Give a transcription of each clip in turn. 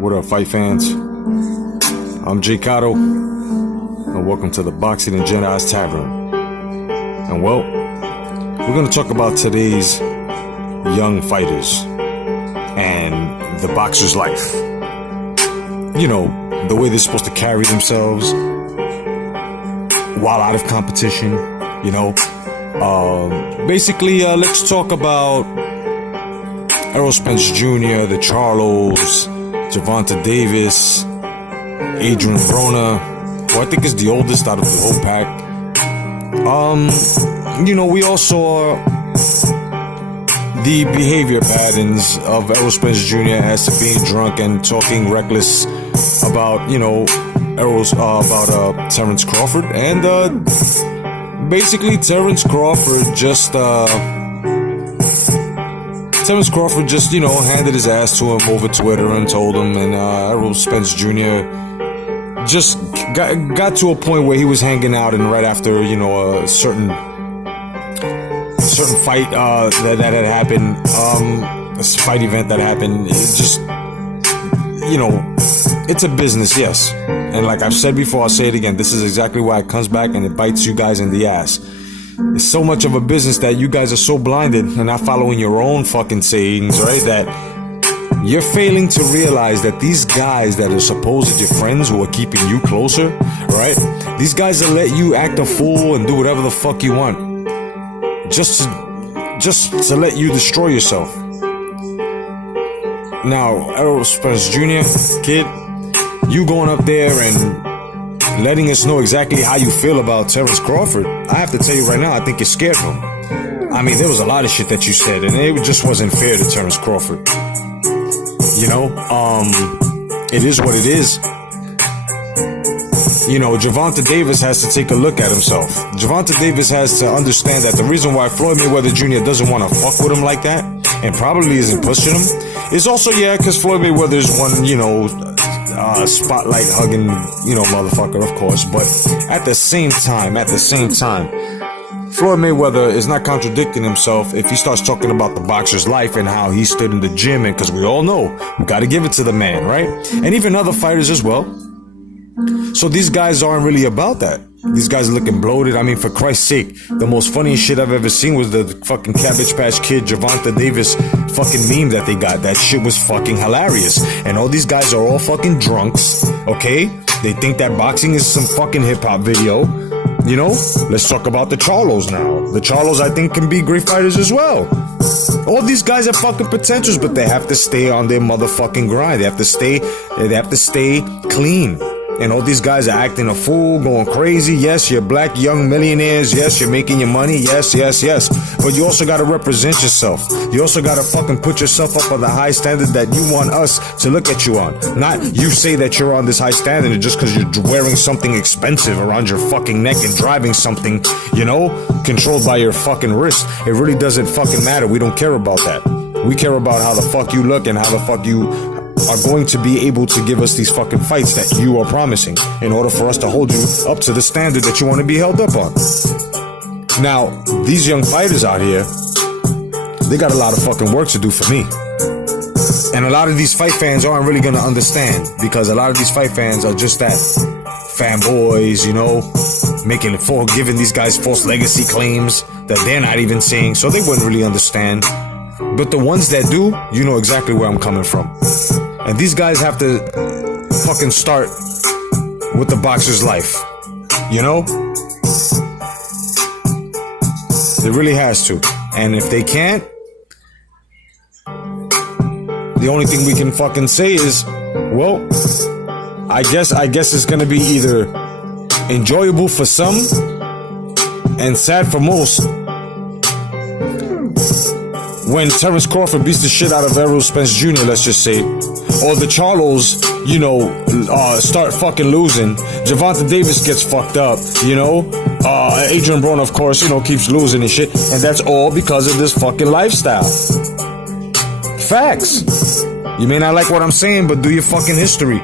What up, fight fans? I'm Jay Cotto, and welcome to the Boxing and Jedi's Tavern. And well, we're going to talk about today's young fighters and the boxer's life. You know, the way they're supposed to carry themselves while out of competition, you know. Basically, let's talk about Errol Spence Jr., the Charlos, Gervonta Davis, Adrian Broner, who I think is the oldest out of the whole pack. You know, we all saw the behavior patterns of Errol Spence Jr. as to being drunk and talking reckless about, you know, Terence Crawford. And basically, Terence Crawford just, you know, handed his ass to him over Twitter and told him, and Errol Spence Jr. just got to a point where he was hanging out, and right after, you know, a certain fight that had happened, a fight event that happened, it just, you know, it's a business, yes. And like I've said before, I'll say it again, this is exactly why it comes back and it bites you guys in the ass. It's so much of a business that you guys are so blinded and not following your own fucking sayings, right? That you're failing to realize that these guys that are supposed your friends who are keeping you closer, right? These guys will let you act a fool and do whatever the fuck you want, just to let you destroy yourself. Now, Errol Spence Jr., kid, you going up there and letting us know exactly how you feel about Terence Crawford, I have to tell you right now, I think you're scared of him. I mean, there was a lot of shit that you said, and it just wasn't fair to Terence Crawford. You know, it is what it is. You know, Gervonta Davis has to take a look at himself. Gervonta Davis has to understand that the reason why Floyd Mayweather Jr. doesn't want to fuck with him like that, and probably isn't pushing him, is also, yeah, because Floyd Mayweather's one, you know, spotlight hugging, you know, motherfucker, of course. But at the same time, Floyd Mayweather is not contradicting himself if he starts talking about the boxer's life and how he stood in the gym, and because we all know, we got to give it to the man, right? And even other fighters as well. So these guys aren't really about that. These guys are looking bloated. I mean, for Christ's sake, the most funniest shit I've ever seen was the fucking Cabbage Patch Kid Gervonta Davis fucking meme that they got. That shit was fucking hilarious. And all these guys are all fucking drunks, okay? They think that boxing is some fucking hip-hop video. You know? Let's talk about the Charlos now. The Charlos, I think, can be great fighters as well. All these guys have fucking potentials, but they have to stay on their motherfucking grind. They have to stay clean. And all these guys are acting a fool, going crazy. Yes, you're black young millionaires. Yes, you're making your money. Yes. But you also gotta represent yourself. You also gotta fucking put yourself up on the high standard that you want us to look at you on. Not you say that you're on this high standard just because you're wearing something expensive around your fucking neck and driving something, you know, controlled by your fucking wrist. It really doesn't fucking matter. We don't care about that. We care about how the fuck you look and how the fuck you are going to be able to give us these fucking fights that you are promising in order for us to hold you up to the standard that you want to be held up on. Now, these young fighters out here, they got a lot of fucking work to do for me. And a lot of these fight fans aren't really going to understand, because a lot of these fight fans are just that fanboys, you know, giving these guys false legacy claims that they're not even saying, so they wouldn't really understand. But the ones that do, you know exactly where I'm coming from. And these guys have to fucking start with the boxer's life. You know? It really has to. And if they can't, the only thing we can fucking say is, well, I guess it's gonna be either enjoyable for some and sad for most when Terence Crawford beats the shit out of Errol Spence Jr., let's just say, or the Charlos, you know, start fucking losing. Gervonta Davis gets fucked up, you know. Adrian Broner, of course, you know, keeps losing and shit. And that's all because of this fucking lifestyle. Facts. You may not like what I'm saying, but do your fucking history.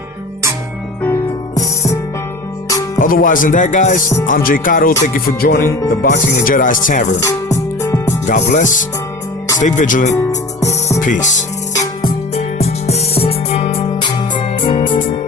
Otherwise than that, guys, I'm Jay Cotto. Thank you for joining the Boxing and Jedi's Tavern. God bless. Stay vigilant. Peace. Bye.